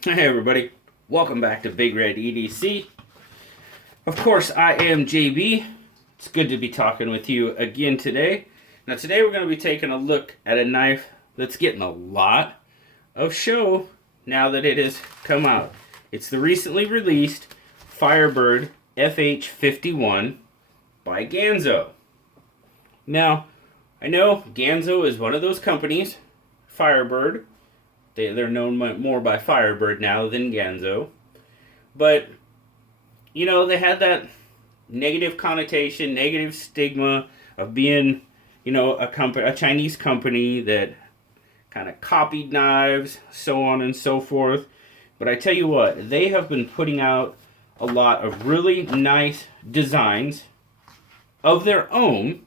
Hey everybody, welcome back to Big Red EDC. Of course, I am JB. It's good to be talking with you again today. Now today we're going to be taking a look at a knife that's getting a lot of show now that it has come out. It's the recently released Firebird FH51 by Ganzo. Now, I know Ganzo is one of those companies, Firebird. They're known more by Firebird now than Ganzo. But, you know, they had that negative connotation, negative stigma of being, you know, a Chinese company that kind of copied knives, so on and so forth. But I tell you what, they have been putting out a lot of really nice designs of their own,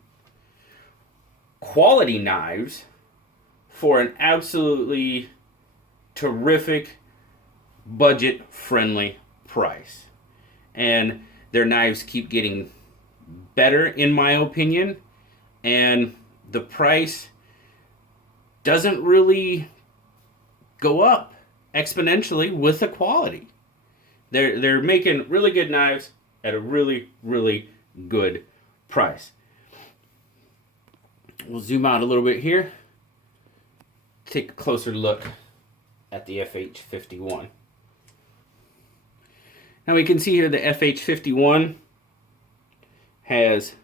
quality knives for an absolutely terrific, budget-friendly price. And their knives keep getting better, in my opinion, and the price doesn't really go up exponentially with the quality. They're making really good knives at a really, really good price. We'll zoom out a little bit here. Take a closer look at the FH51. Now we can see here the FH51 has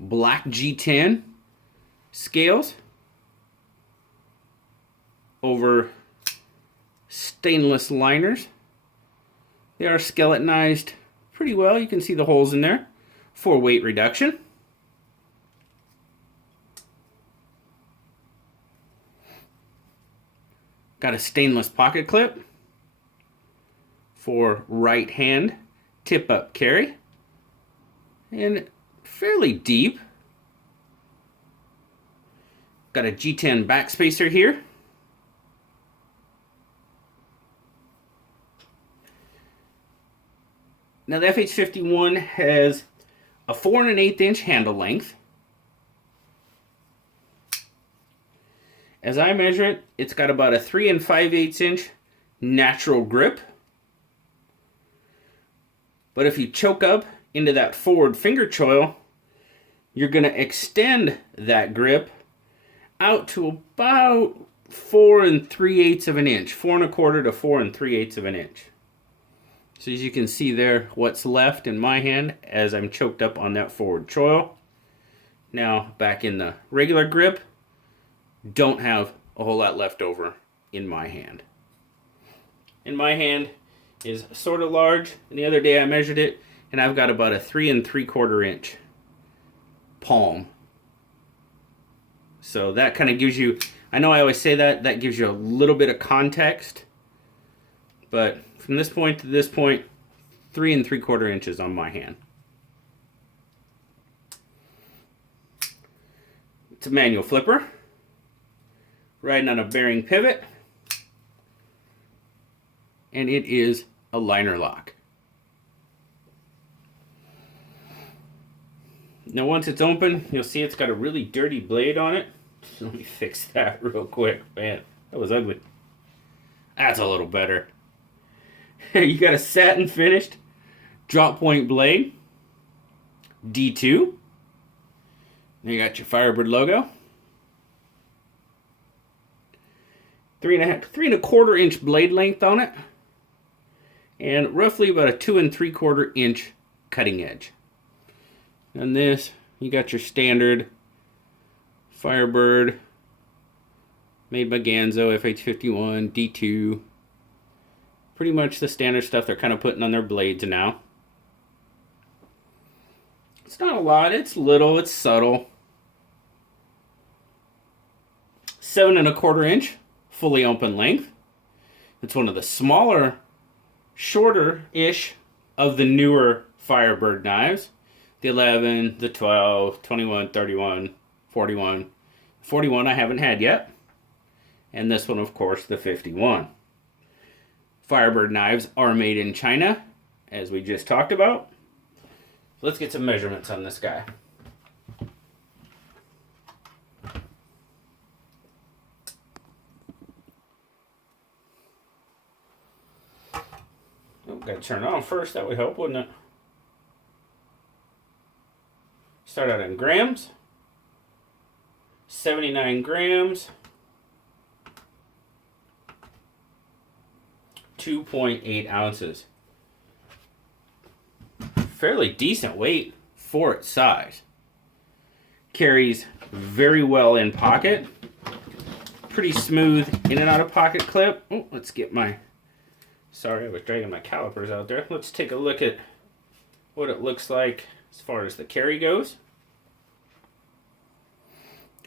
black G10 scales over stainless liners. They are skeletonized pretty well. You can see the holes in there for weight reduction. Got a stainless pocket clip for right hand tip up carry. And fairly deep. Got a G10 backspacer here. Now the FH51 has a 4 1/8 inch handle length. As I measure it, it's got about a 3 5/8 inch natural grip. But if you choke up into that forward finger choil, you're going to extend that grip out to about 4 3/8 of an inch. 4 1/4 to 4 3/8 of an inch. So as you can see there, what's left in my hand as I'm choked up on that forward choil. Now back in the regular grip, don't have a whole lot left over in my hand. And my hand is sort of large, and the other day I measured it, and I've got about a 3 3/4 inch palm. So that kind of gives you, I know I always say that gives you a little bit of context, but from this point to this point, 3 3/4 inches on my hand. It's a manual flipper, riding on a bearing pivot, and it is a liner lock. Now once it's open, you'll see it's got a really dirty blade on it. Let me fix that real quick. Man, that was ugly. That's a little better. You got a satin finished drop point blade, D2. Then you got your Firebird logo. 3 1/4 inch blade length on it, and roughly about a 2 3/4 inch cutting edge. And this, you got your standard Firebird, made by Ganzo, FH51, D2. Pretty much the standard stuff they're kind of putting on their blades now. It's not a lot, it's little, it's subtle. 7 1/4 inch fully open length. It's one of the smaller, shorter-ish of the newer Firebird knives. The 11, the 12, 21, 31, 41. 41 I haven't had yet. And this one, of course, the 51. Firebird knives are made in China, as we just talked about. Let's get some measurements on this guy. Gotta turn it on first, that would help, wouldn't it? Start out in grams. 79 grams. 2.8 ounces. Fairly decent weight for its size. Carries very well in pocket. Pretty smooth in and out of pocket clip. Oh, let's get my... Sorry, I was dragging my calipers out there. Let's take a look at what it looks like as far as the carry goes.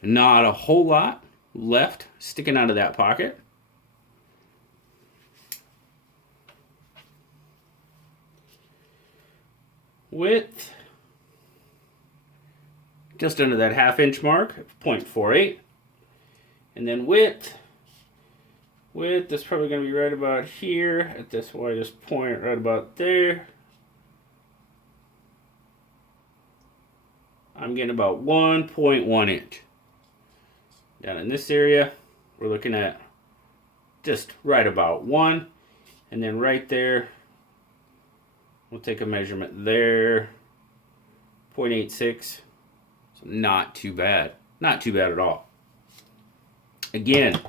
Not a whole lot left sticking out of that pocket. Width, just under that ½ inch mark, 0.48. And then width is probably going to be right about here at this widest point, right about there. I'm getting about 1.1 inch. Down in this area, we're looking at just right about 1. And then right there, we'll take a measurement there, 0.86. So not too bad. Not too bad at all. Again,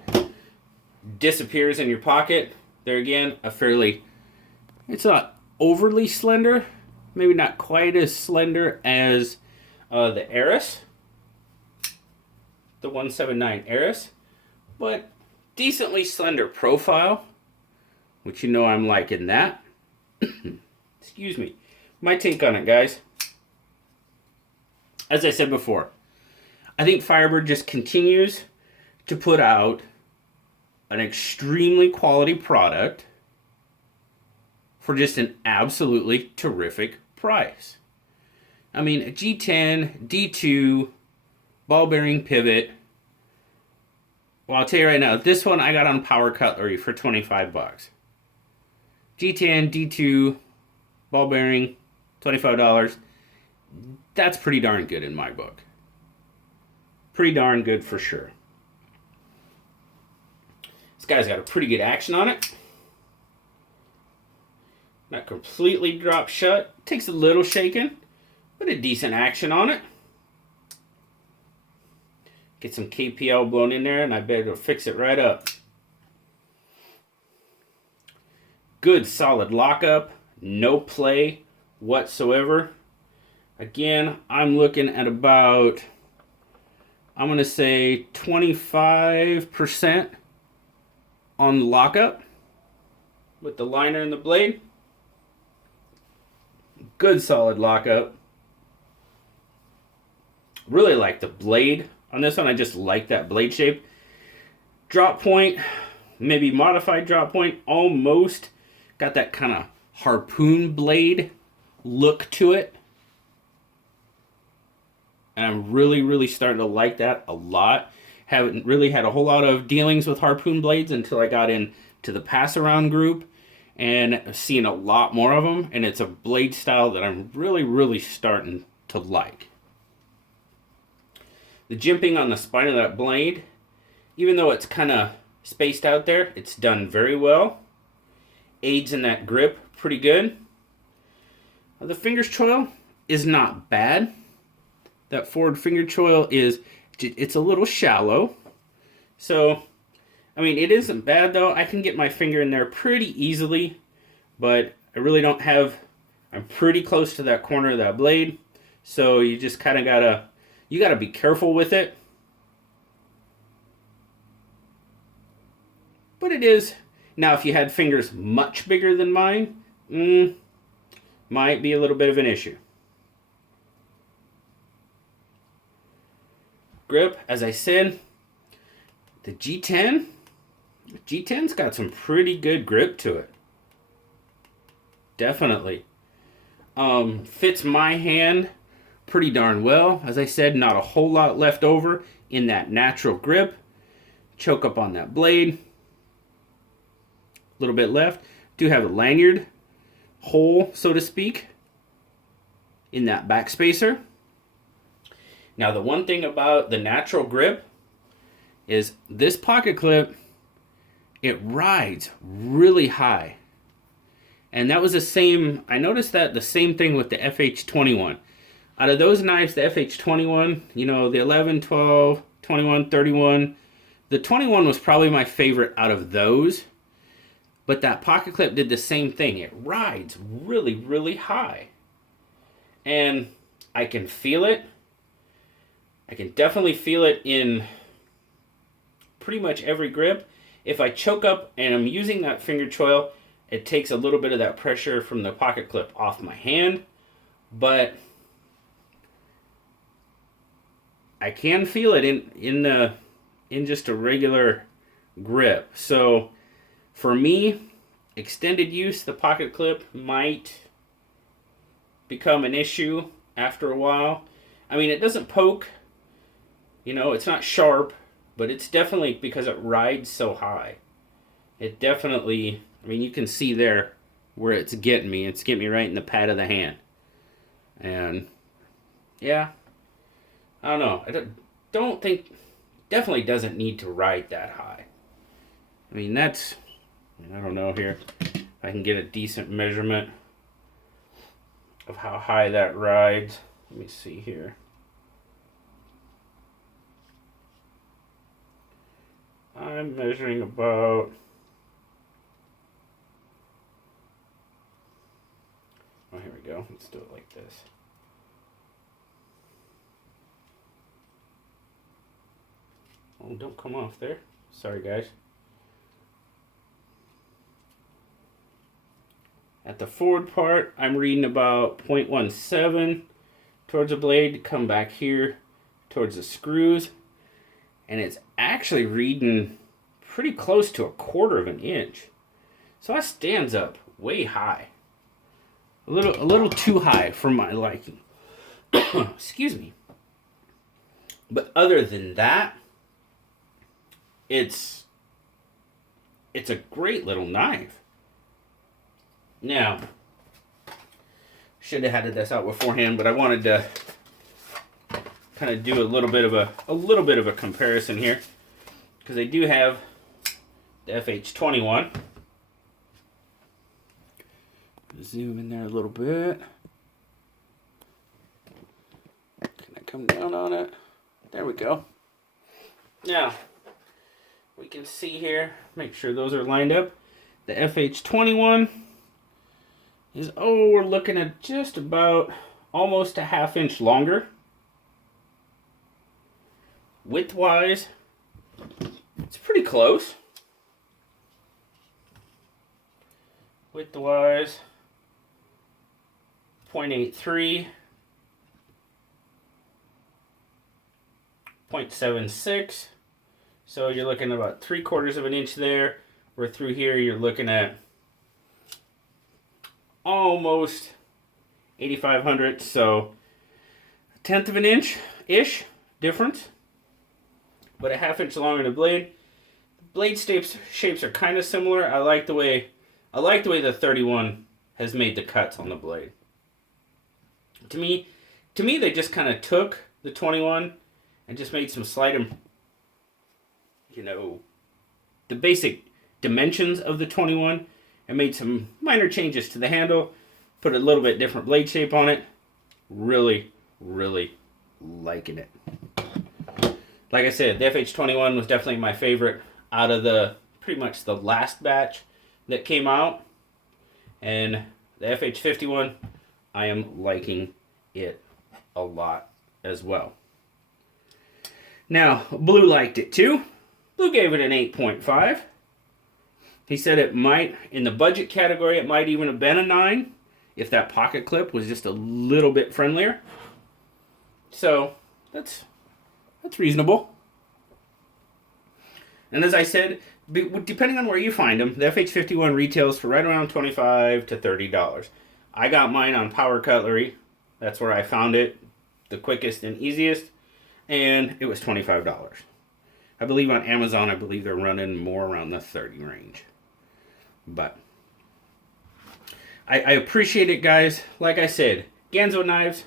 disappears in your pocket. There again, it's not overly slender. Maybe not quite as slender as the Eris. The 179 Eris. But decently slender profile. Which you know I'm liking that. Excuse me. My take on it, guys. As I said before, I think Firebird just continues to put out an extremely quality product for just an absolutely terrific price. I mean, a G10, D2, ball bearing pivot. Well, I'll tell you right now, this one I got on Power Cutlery for 25 bucks. G10, D2, ball bearing, $25. That's pretty darn good in my book. Pretty darn good for sure. This guy's got a pretty good action on it. Not completely dropped shut. Takes a little shaking, but a decent action on it. Get some KPL blown in there, and I bet it'll fix it right up. Good solid lockup. No play whatsoever. Again, I'm looking at about, I'm going to say 25% on lockup with the liner and the blade. Good solid lockup. Really like the blade on this one. I just like that blade shape. Drop point, maybe modified drop point, almost got that kind of harpoon blade look to it. And I'm really starting to like that a lot. Haven't really had a whole lot of dealings with harpoon blades until I got into the pass around group and seeing a lot more of them. And it's a blade style that I'm really starting to like. The jimping on the spine of that blade, even though it's kind of spaced out there, it's done very well. Aids in that grip pretty good. The finger choil is not bad. That forward finger choil it's a little shallow. So, I mean, it isn't bad though. I can get my finger in there pretty easily, but I really don't have, I'm pretty close to that corner of that blade. So you just kind of gotta be careful with it. But it is, now if you had fingers much bigger than mine, might be a little bit of an issue. Grip, as I said, the G10's got some pretty good grip to it. Definitely. Fits my hand pretty darn well. As I said, not a whole lot left over in that natural grip. Choke up on that blade. A little bit left. Do have a lanyard hole, so to speak, in that back spacer. Now, the one thing about the natural grip is this pocket clip, it rides really high. And that was the same, I noticed that the same thing with the FH21. Out of those knives, the FH21, you know, the 11, 12, 21, 31, the 21 was probably my favorite out of those. But that pocket clip did the same thing. It rides really, really high. And I can feel it. I can definitely feel it in pretty much every grip. If I choke up and I'm using that finger choil, it takes a little bit of that pressure from the pocket clip off my hand. But I can feel it in just a regular grip. So for me, extended use, the pocket clip might become an issue after a while. I mean, it doesn't poke, you know, it's not sharp, but it's definitely because it rides so high. It definitely, I mean, you can see there where it's getting me. It's getting me right in the pad of the hand. And yeah, I don't know. I don't think, definitely doesn't need to ride that high. I mean, that's, I don't know here. I can get a decent measurement of how high that rides. Let me see here. I'm measuring about, oh, here we go. Let's do it like this. Oh, don't come off there. Sorry, guys. At the forward part, I'm reading about 0.17 towards the blade. Come back here towards the screws. And it's actually reading pretty close to 1/4 of an inch. So that stands up way high. A little too high for my liking. Excuse me. But other than that, it's a great little knife. Now, should have had this out beforehand, but I wanted to kind of do a little bit of a comparison here, because they do have the FH21. Zoom in there a little bit. Can I come down on it? There we go. Now, we can see here, make sure those are lined up. The FH21 is, oh, we're looking at just about almost a 1/2 inch longer. Width-wise, it's pretty close. Width-wise, 0.83, 0.76. So you're looking at about 3/4 of an inch there. Where through here you're looking at almost 8,500. So 1/10 of an inch-ish difference. But a 1/2 inch longer than the blade. Blade shapes are kind of similar. I like the way the 31 has made the cuts on the blade. To me, they just kind of took the 21 and just made some slight, you know, the basic dimensions of the 21 and made some minor changes to the handle, put a little bit different blade shape on it. Really, really liking it. Like I said, the FH21 was definitely my favorite out of the pretty much the last batch that came out. And the FH51, I am liking it a lot as well. Now, Blue liked it too. Blue gave it an 8.5. He said it might, in the budget category, it might even have been a 9 if that pocket clip was just a little bit friendlier. So, that's reasonable. And as I said, depending on where you find them, the FH51 retails for right around $25 to $30. I got mine on Power Cutlery. That's where I found it, the quickest and easiest, and it was $25. I believe on Amazon, I believe they're running more around the 30 range. But I appreciate it, guys. Like I said, Ganzo knives,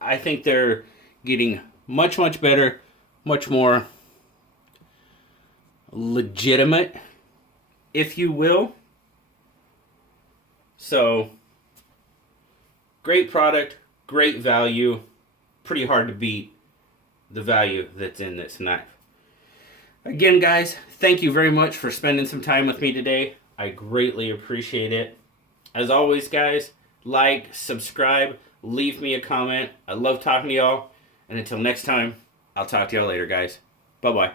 I think they're getting much, much better, much more legitimate, if you will. So, great product, great value, pretty hard to beat the value that's in this knife. Again, guys, thank you very much for spending some time with me today. I greatly appreciate it. As always, guys, like, subscribe, leave me a comment. I love talking to y'all. And until next time, I'll talk to y'all later, guys. Bye-bye.